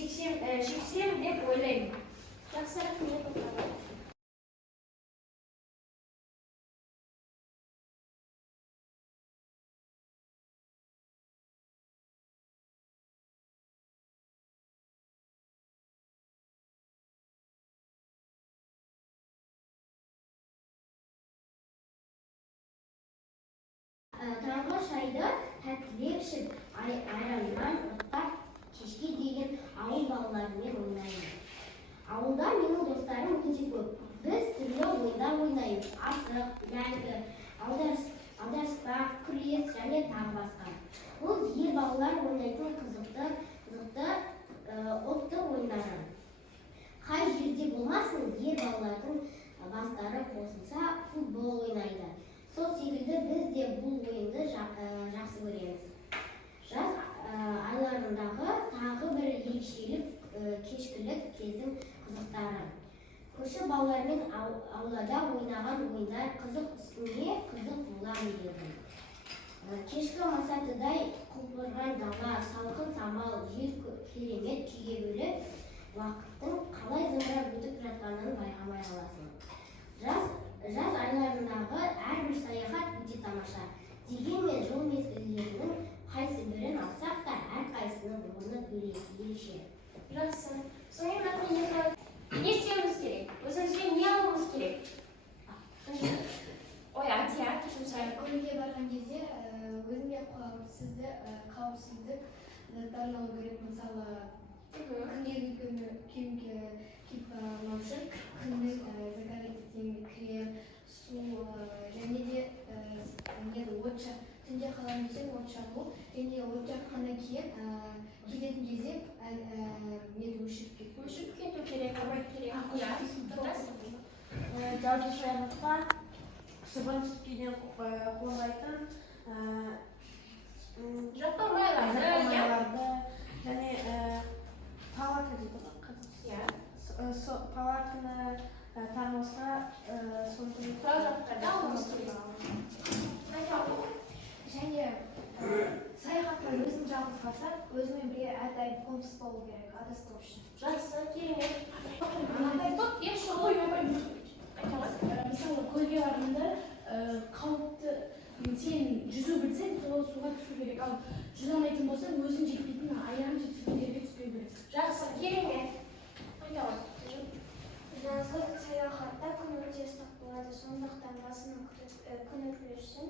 шексем деп ойлаймын. Жақсы, рахмет. Таңғы шайды тәттілеп ішіп, айраннан ұрттап, кешке дейін ауыл балаларымен ойнаймын. Ауылда менің достарым өте көп. Біз түрлі ойындар ойнаймыз. Асық, ләңгі, аударыспақ, күрес және тағы басқа. Бұл ер балалар ойнайтын қызықты ұлттық ойындары. Қай жерде болмасын, ер балалардың бастары қосылса футбол ойнайды. Сол секілді біз де бұл ойынды жақсы көреміз. Жаз айларындағы тағы бір ерекшелік кешкілік кездің қызықтары. Көрші балалармен аулада ойнаған ойындар қызық үстінде қызық бола береді. Кешкі масатыдай құлпырған дала, салқын самал, жел керемет күйге бөліп, уақыттың қалай зымырап өтіп жатқанын байқамай қаласың. Жаз айларындағы әрбір саяхат өте тамаша. Дегенмен жол мезгілдерінің қайсы бірін алсақ та, әрқайсының орны ерекше. Жақсы. Сонымен не істеуіміз керек? Өзімізге не алуымыз керек? Ой, Атия, жұмсайын. Көңілге барған кезде өзіңе қауіпсіздік заттарын алу керек. Мысалы, күндегі киімге киіп бармау үшін күндік заказать крем, су және де отшақ. Түнде қалған десең отшақ бол. Және отшақ қана киіп кететін кезде мені өшіріп кету. Өшіріп кету керек, абай керек. Жазушыларға шыбын-шіркейден қорғайтын Жаппа майларды, және палатка дейді ғой қазақша. Палатканы таңылса және саяхатқа өзің жалғыз барсаң, өзіңмен бірге әрдайым компас болу керек, адастыру үшін. жақсы, керемет. Мысалы, көлге барғанда қауіпті, сен жүзу білсең, сол суға түсу керек. Ал жүзе алмайтын болсаң, өзің жетпейтін аяғың жетпейтін жерге түспеу керек. Жақсы, керемет. Жазғы саяхатта күн өте ыстық болады, сондықтан басының күн өтпесін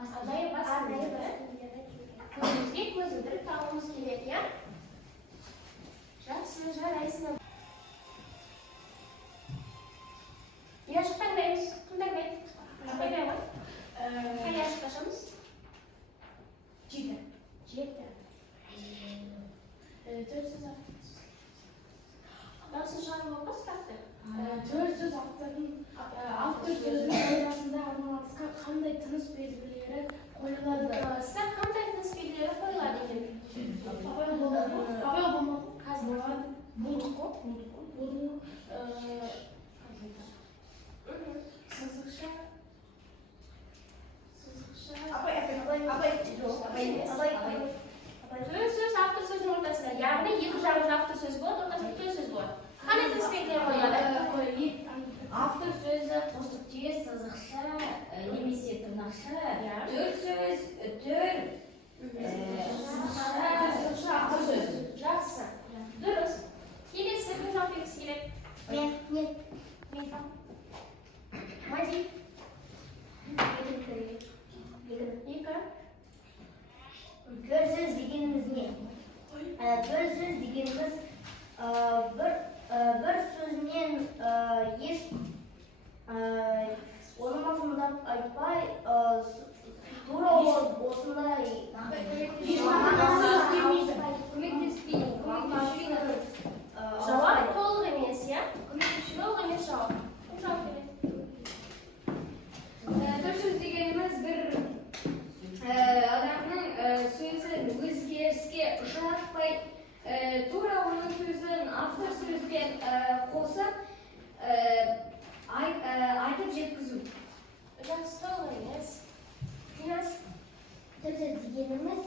Арнайы бас көзімізге көзілдірік тағуымыз керек, иә? Жақсы, жарайсың. Яшық таңдаймыз, күн таңдаймыз. Қандай ма? Қай яшық ашамыз? 7. 7. Даусы шығарып оқыз қақты? Төл сөз автор сөзінің аясында арналасқан қандай тыныс белгілері қойылады? Қандай тыныс белгілері қойылады екен? Абай болмақ. Қазір Болдық. сызықша. Төл сөз автор сөздің ортасында. Яғни екі жағында автор сөз болады, ортасында төл сөз болады. Қандай тыныс белгілері қойылады? Автор сөзі қосып түйе, сызықша немесе тырнақша, төл сөз, сызықша, автор сөзі. Жақсы. Дұрыс. Келесі кім жауап бергісі келеді? Мен. Мади. 2. Төл сөз дегеніміз не? Төл сөз дегеніміз бір сөзінен еш оны мазмұндап айтпай, тура осындай Жауап толық емес, иә? Толық емес жауап. Кім жауап береді? Төл сөз дегеніміз бір адамның сөзін өзгеріске ұшыратпай, тура оның сөзін автор сөзбен қосып айтып жеткізу. Жақсы, толық емес. Динас? Төл сөз дегеніміз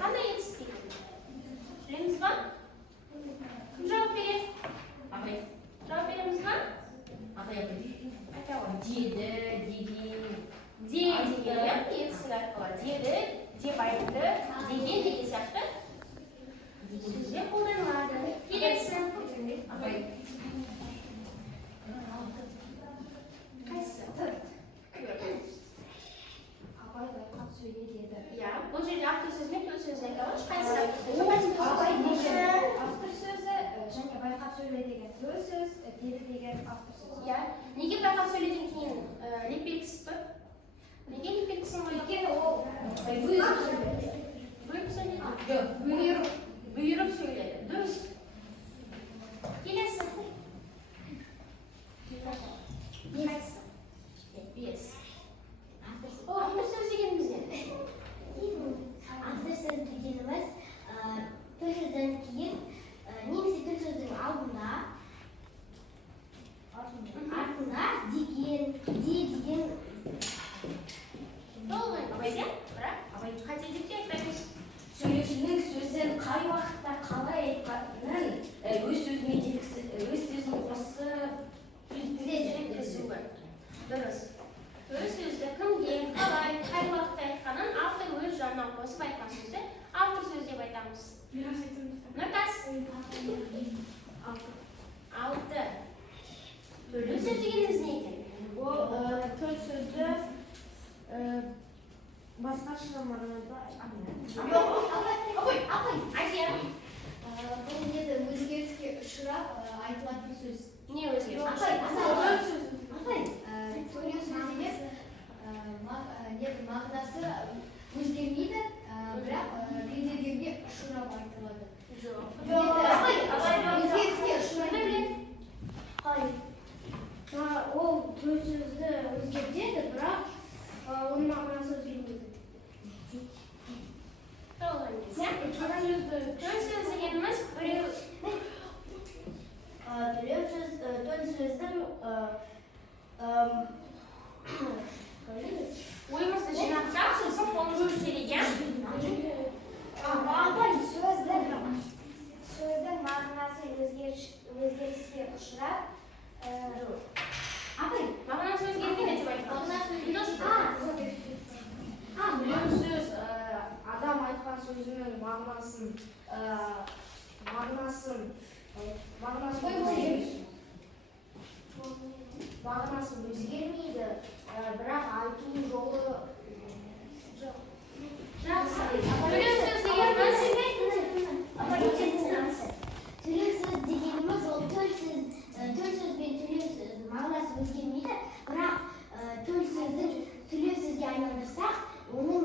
Qanday yetishdik? Bilamizmi? Kim javob beradi? Apay. Javob beramizmi? Apay apay. Aytaver. Dedi, degin. Degan yetishlar bor. Dedi, deb aytdi, degan degan siyoqda so'zga qo'llaniladi. Kelasi. Apay. Qaysi? Апай байқап сөйле деді. Ya, bu жерде автор сөзбен төл сөзін айтамыз. Qaysi? Апай деген автор сөзі және байқап сөйле деген төл сөз, деді деген автор сөзі. Ya, nega bayqab сөйледен кейін lep belgisi bor? Nega lep belgisini qo'ygan? Өйткені ол бұйырып сөйледі. Buyurib söyledi. Жоқ, бұйырып. Buyurib söyledi. Dürüs. Kelasi. Qaysi? Yes. O, автор сөz deganimiz ne? Автор сөз дегеніміз төл сөзден кейін немесе төл сөздің алдында деген, деген Толығын абайда, бірақ абай қате деп те айтпаймыз. Сөйлеушінің сөзін қай уақытта қалай айтқанын өз сөзіне өз сөзін қосып Жеткізуі. Дұрыс. Өз сөзді кімге, қалай, қай уақытта айтқанын автор өз жанынан қосып айтқан сөзді автор сөз деп айтамыз. Мирас айтыңыз. Нұртас. 6. Бөлу сөз дегеніміз не екен? Ол төл сөзді басқаша мағынада Азия. Бұл неді өзгеріске ұшырап айтылатын сөз. Не өзгеріс? Сөйлеу сөз емес, неді мағынасы өзгермейді, бірақ кедергіге ұшырап айтылады. Өзгеріске ұшырайды. Ол төл сөзді өзгертеді, бірақ оның мағынасы өзгермейді. Толығын десе. Төл сөзді Төл сөз дегеніміз біреу төл сөздің ойымызды жинақтап, сосын қолымызды сөйлеген. сөздің мағынасы өзгеріске ұшырап, Мағынасы өзгермейді деп айтамыз. Біреу сөз адам айтқан сөзінің мағынасы өзгермейді, бірақ айту жолы Жақсы. Біреу сөз дегеніміз Төлеу сөз дегеніміз ол төл сөз бен төлеу сөздің мағынасы өзгермейді, бірақ төл сөзді төлеу сөзге айналдырсақ, оның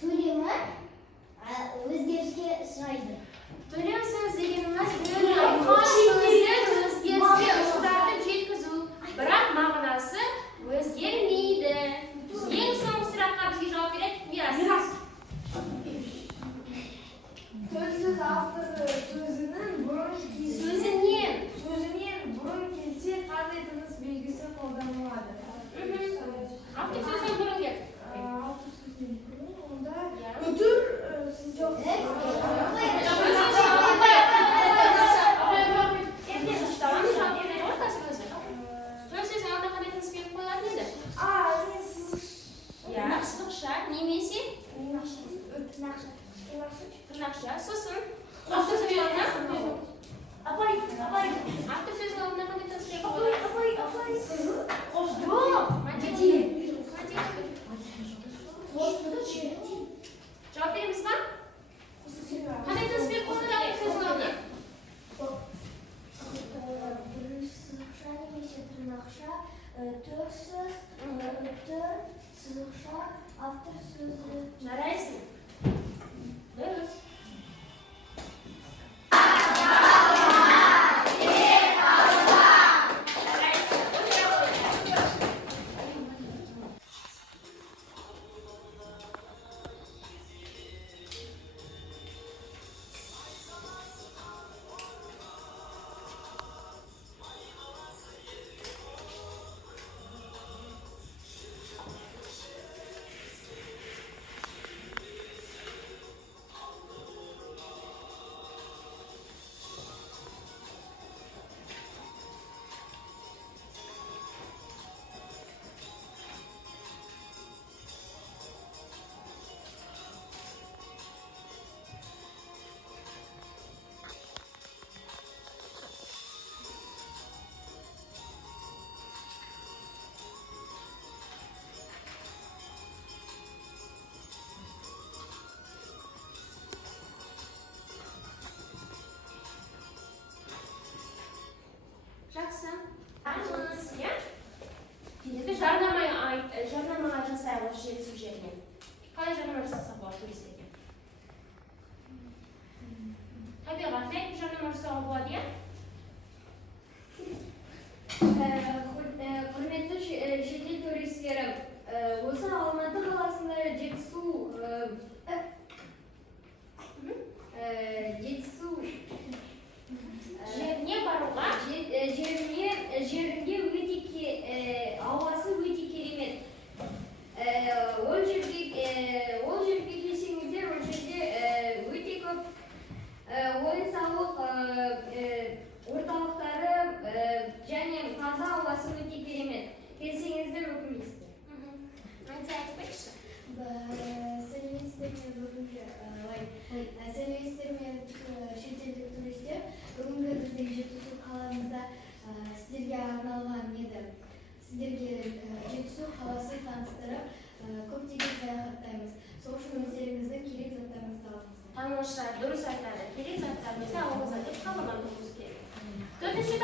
сөйлемі өзгеріске ұшырайды. Төлеу сөз дегеніміз біреудің айтқан сөзін өзгеріске ұшыратып жеткізу, бірақ мағынасы өзгермейді. Ең соңғы сұраққа бізге жауап береді Мирас. Төл сөз авторы сөзінен бұрын келсе қандай тыныс белгісі қолданылады? Автор сөзінен бұрын кел. Автор сөзінен бұрын онда Иә. көтір жоқ. Төл сөздің алдына қандай тыныс беріп қойылатын еді? Иә, сызықша немесе тырнақша. Сосын автор сөздің алдына автор сөздің алдына қандай тыныс беріп қойылады? Жауап береміз ба? Қандай тыныс беріп қойылады автор сөздің алдына? автор сөзі. Жарайсың. Дұрыс. bir jarnama жасауға болады, иә? Құрметті шетел туристері, осы Алматы қаласында Жетісу Жеріне баруға жерінде ауасы өте керемет. Ол жерге келсеңіздер, ол жерде өте көп ойын-сауық орталықтары және таза ауасы өте керемет. Келсеңіздер өкінбейсіздер. Мәнсе айтып берші. Сәлеметсіздер ме, шетелдік туристер. Бүгінгі біздің Жетісу қаламызда сіздерге арналған еді. Сіздерге Жетісу қаласын таныстырып, көптеген саяхаттаймыз. Сол үшін өздеріңіздің керек заттарыңызды алыңыздар. Тамашалар дұрыс айтады. Керек заттарымызды алыңыздар деп қаламадыңыз керек. Төртінші